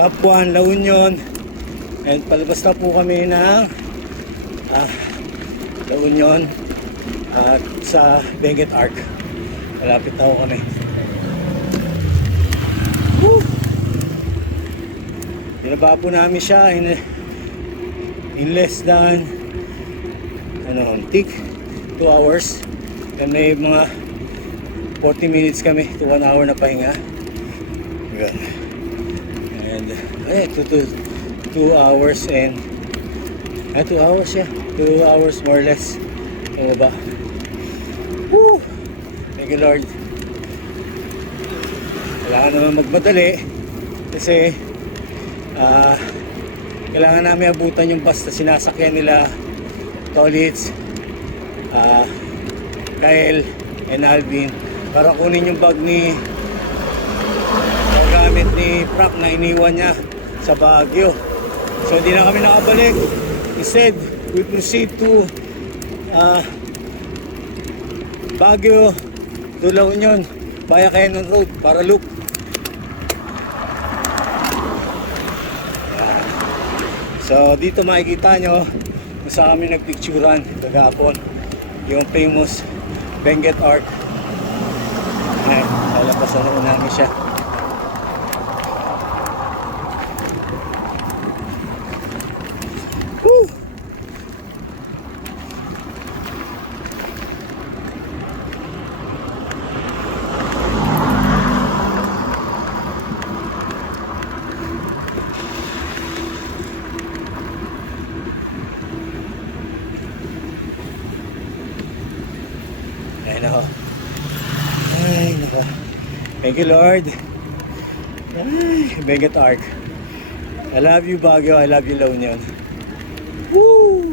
Capuan, La Union. And palabas na po kami ng La Union at sa Benguet Arc. Malapit na ho kami. Woo! Binaba po namin siya in less than tik 2 hours. And may mga 40 minutes kami to 1 hour na pahinga. Good. And 2 hours and 2 hours, yeah, 2 hours more or less. Ano ba? Woo! Thank you, Lord. Kailangan naman magmadali kasi kailangan namin abutan yung bus na sinasakyan nila Tolits, Kyle and Alvin para kunin yung bag ni gamit ni Prap na iniwan niya sa Baguio. So hindi na kami nakabalik. Instead, we proceed to Baguio to La Union via Cannon Road para loop. Yan. So dito makikita nyo kung saan kami nagpicturan kagapon, yung famous Benguet Arc. Ay, lalapasan na namin siya. Woo! Ay, nako. Ay, nako. Thank you, Lord. Ay, Benguet Arc. I love you, Baguio. I love you, La Union. Woo!